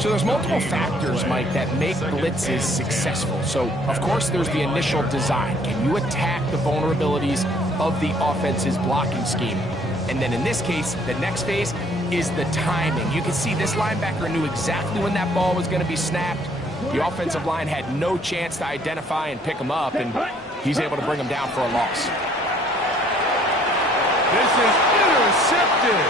So there's multiple factors, Mike, that make blitzes successful. So, of course, there's the initial design. Can you attack the vulnerabilities of the offense's blocking scheme? And then in this case, the next phase is the timing. You can see this linebacker knew exactly when that ball was going to be snapped. The offensive line had no chance to identify and pick him up, and he's able to bring him down for a loss. This is intercepted.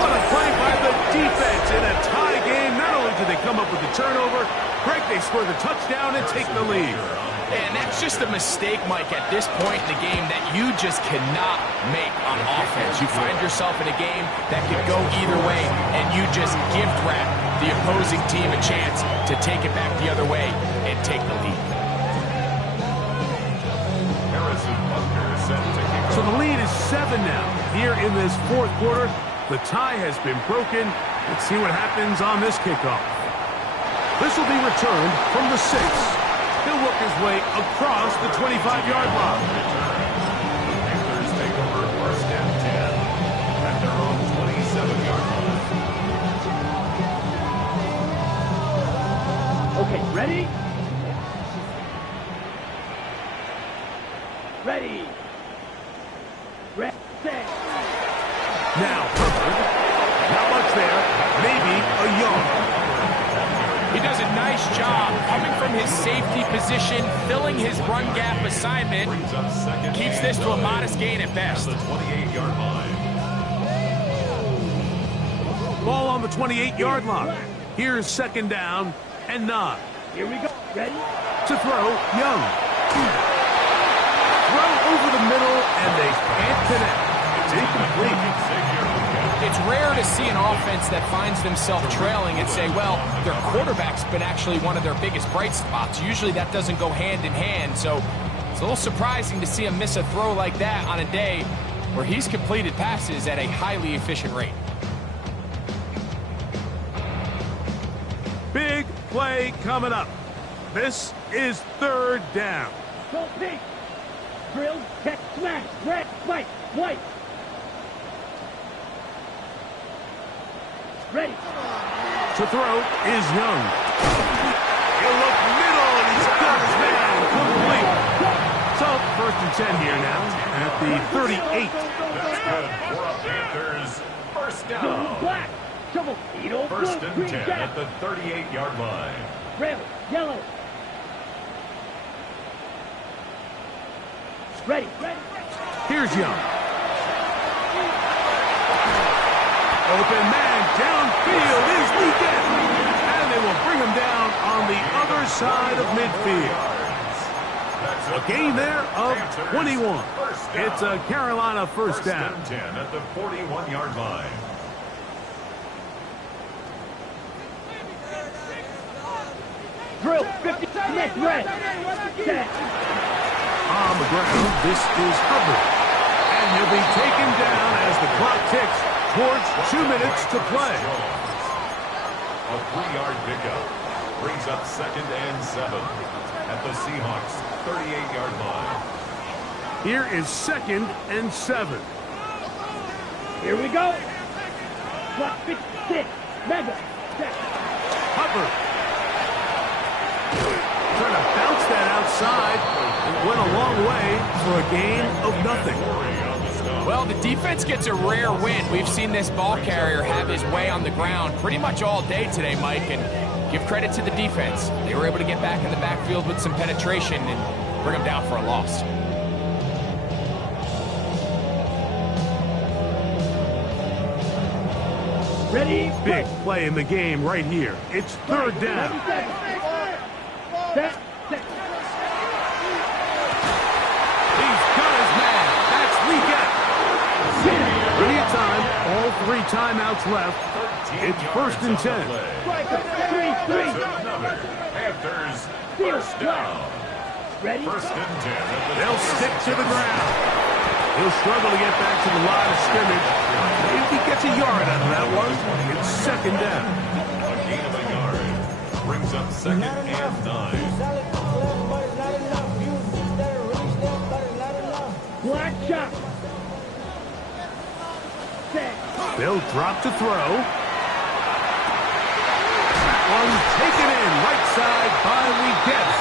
What a play by the defense in a tie game. Not only did they come up with the turnover, Greg, they score the touchdown and take the lead. And that's just a mistake, Mike, at this point in the game that you just cannot make on offense. You find yourself in a game that could go either way, and you just gift wrap the opposing team a chance to take it back the other way and take the lead. So the lead is 7 now. Here in this fourth quarter, the tie has been broken. Let's see what happens on this kickoff. This will be returned from the 6. He'll work his way across the 25-yard line. Panthers take over first and 10 at their own 27-yard line. Okay, ready? Ready. Set. Now Hubbard. Not much there. Maybe a yard. He does a nice job coming from his safety position, filling his run gap assignment. Keeps this to a modest gain at best. The 28-yard line. Ball on the 28-yard line. Here's second down and 9. Here we go. Ready? To throw, Young. over the middle, and they can't connect. It's incomplete. It's rare to see an offense that finds themselves trailing and say, well, their quarterback's been actually one of their biggest bright spots. Usually that doesn't go hand in hand, so it's a little surprising to see him miss a throw like that on a day where he's completed passes at a highly efficient rate. Big play coming up. This is third down. Go pig. Drill, catch, smash, red, white, white. Ready. To throw is Young. He'll look middle, and he's got his man complete. So, 1st and 10 here now at the 38. That's good for a Panthers first down. Black. Trouble. Edo, First blue, and green, 10 gas. at the 38-yard line. Red, yellow. Ready. Here's Young. Open man downfield is Weekend. And they will bring him down on the other side of midfield. A gain there of 21. It's a Carolina first down. First and 10 at the 41-yard line. Drill, 50, next red. Set. On the ground, this is Hubbard. And he'll be taken down as the clock ticks towards 2 minutes to play. A 3-yard pickup brings up 2nd and 7 at the Seahawks 38-yard line. Here is 2nd and 7. Here we go. Clock 56. Mega. Set. Hubbard. Trying to bounce that outside. It went a long way for a gain of nothing. Well, the defense gets a rare win. We've seen this ball carrier have his way on the ground pretty much all day today, Mike, and give credit to the defense. They were able to get back in the backfield with some penetration and bring them down for a loss. Ready. Big play in the game right here. It's third down. Set. He's got his man. That's Weekend. Plenty of time. All 3 timeouts left. It's 1st and 10. 3. Panthers first down. Ready. First and 10 at the They'll stick to the ground. He'll struggle to get back to the line of scrimmage. Maybe he gets a yard out of that one. It's 2nd down. A gain of a yard brings up 2nd and 9. Black shot. Set. They'll drop to throw. That one taken in right side by Weekend.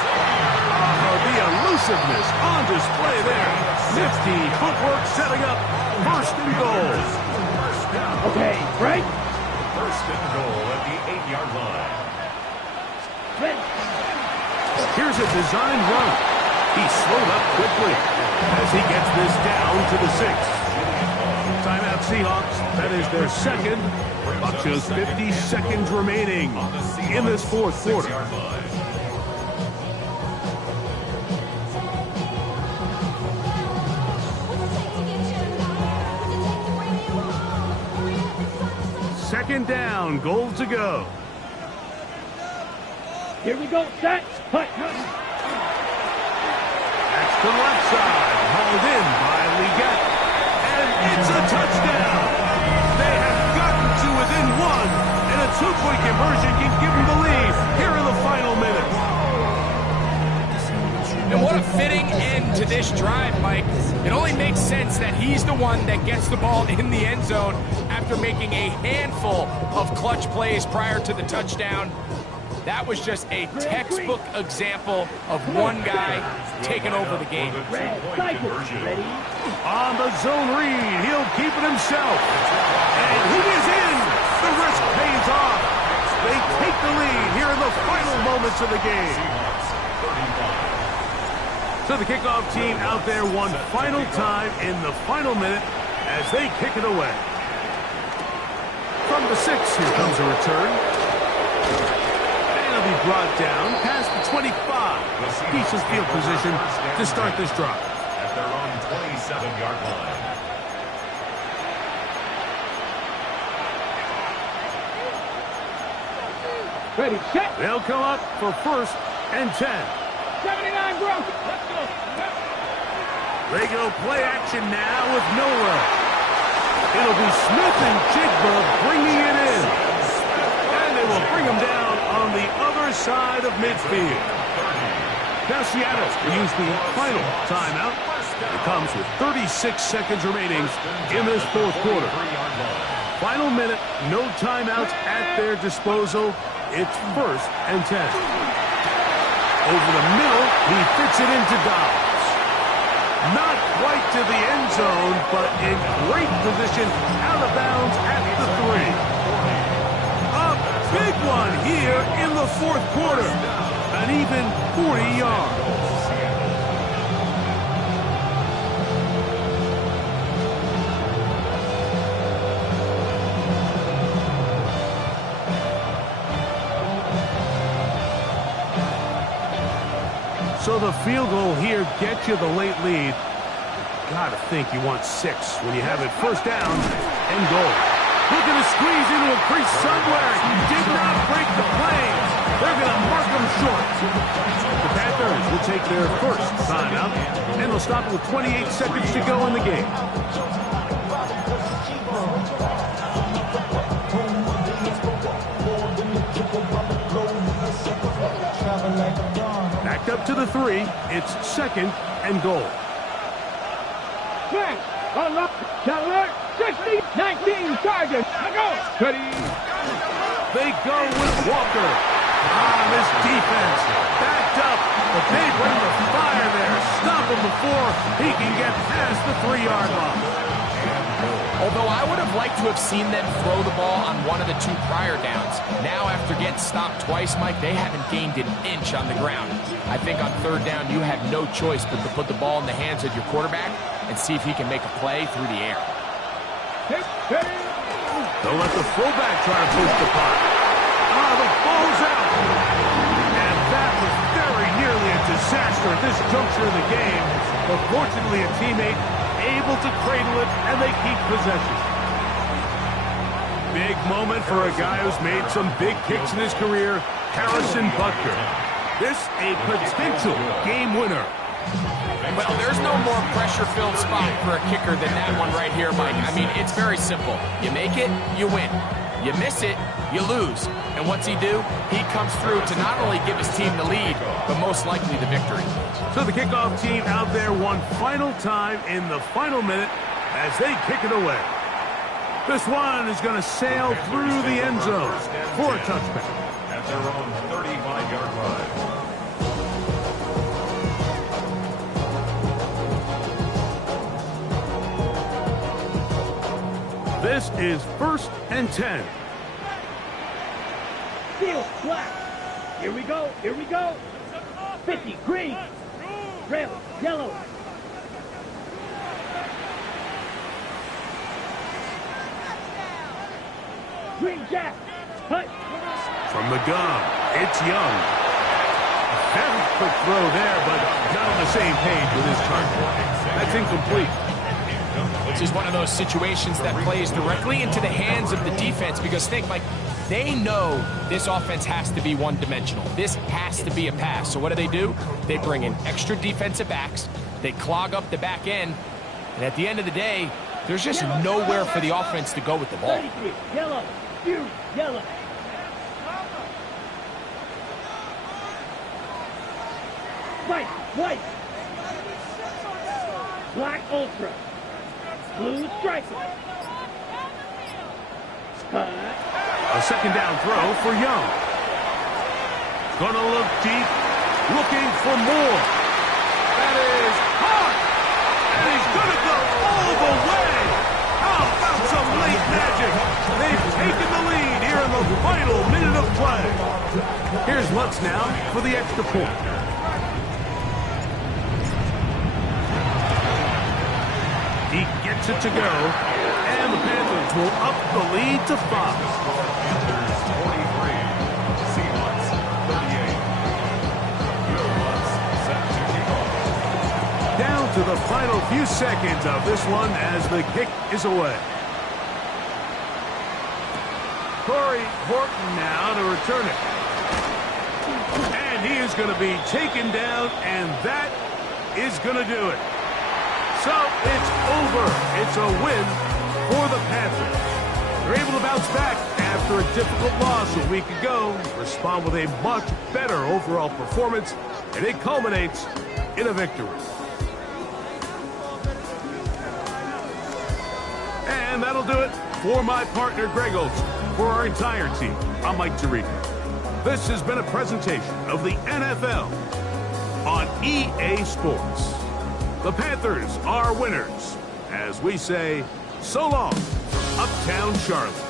The elusiveness on display there. Nifty footwork setting up 1st and goal. Okay, right. First and goal at the 8-yard line. Ready. Here's a design run. He slowed up quickly as he gets this down to the 6. Timeout Seahawks. That is their 2nd. About just 50 seconds remaining in this 4th quarter. Second down, goal to go. Here we go. Set. Hut. That's to the left side, hauled in by Leggett. And it's a touchdown. They have gotten to within 1, and a 2-point conversion can give them the lead here in the final minutes. And what a fitting end to this drive, Mike. It only makes sense that he's the one that gets the ball in the end zone after making a handful of clutch plays prior to the touchdown. That was just a textbook example of one guy taking over the game. Red. Cycle. Ready. On the zone read, he'll keep it himself. And he is in. The risk pays off. They take the lead here in the final moments of the game. So the kickoff team out there one final time in the final minute as they kick it away. From the 6, here comes a return. And it'll be brought down past the 25. Decent field position to start this drive. at their own 27-yard line. Ready, set. They'll come up for 1st and 10. 79 Gronk. Let's go. They go play action now with Miller. It'll be Smith and Jigba bringing it in. And they will bring him down on the other side of midfield. Now Seattle will use the final timeout. It comes with 36 seconds remaining in this 4th quarter. Final minute, no timeouts at their disposal. It's 1st and 10. Over the middle, he fits it into Dobbs. Not quite to the end zone, but in great position out of bounds at the 3. A big one here in the 4th quarter. An even 40 yards. So the field goal here gets you the late lead. Gotta think you want 6 when you have it 1st down and goal. Looking to squeeze into a crease somewhere. He did not break the planes. They're going to mark him short. The Panthers will take their 1st timeout, and they'll stop with 28 seconds to go in the game. Backed up to the 3. It's 2nd and goal. Flash. Unlock. Chandler. 60. 19. Chargers. Go. Ready. They go with Walker. This defense backed up, but they bring the fire there. Stop him before he can get past the 3-yard line. Although I would have liked to have seen them throw the ball on one of the 2 prior downs. Now, after getting stopped twice, Mike, they haven't gained an inch on the ground. I think on 3rd down, you have no choice but to put the ball in the hands of your quarterback and see if he can make a play through the air. They'll let the fullback try to push the punt. The ball's out. And that was very nearly a disaster at this juncture of the game. But fortunately, a teammate able to cradle it, and they keep possession. Big moment for a guy who's made some big kicks in his career, Harrison Butker. This a potential game winner. Well, there's no more pressure-filled spot for a kicker than that one right here, Mike. I mean, it's very simple. You make it, you win. You miss it, you lose. And what's he do? He comes through to not only give his team the lead, but most likely the victory. So the kickoff team out there one final time in the final minute as they kick it away. This one is going to sail through the end zone for a touchback. At their own 35-yard line. This is 1st and 10. Field black. Here we go. Here we go. 50 green. Red, yellow. Green jack. Hut. From the gun, it's Young. A very quick throw there, but not on the same page with his target. That's incomplete. This is one of those situations that plays directly into the hands of the defense because think, Mike, they know this offense has to be one-dimensional. This has to be a pass. So what do? They bring in extra defensive backs. They clog up the back end. And at the end of the day, there's just nowhere for the offense to go with the ball. 33, yellow, huge, yellow. White. Black ultra. Blue striker. Cut. A 2nd down throw for Young. Gonna look deep, looking for more. That is hot. And he's gonna go all the way. How about some late magic? They've taken the lead here in the final minute of play. Here's Lutz now for the extra point. He gets it to go, and the Panthers will up the lead to 5. Panthers 43, Seahawks 38. Your Lutz set to kick off. Down to the few seconds of this one as the kick is away. Corey Horton now to return it. And he is going to be taken down, and that is going to do it. So it's over. It's a win for the Panthers. They're able to bounce back after a difficult loss a week ago, respond with a much better overall performance, and it culminates in a victory. And that'll do it for my partner, Greg Olson. For our entire team, I'm Mike Tirico. This has been a presentation of the NFL on EA Sports. The Panthers are winners, as we say, so long, Uptown Charlotte.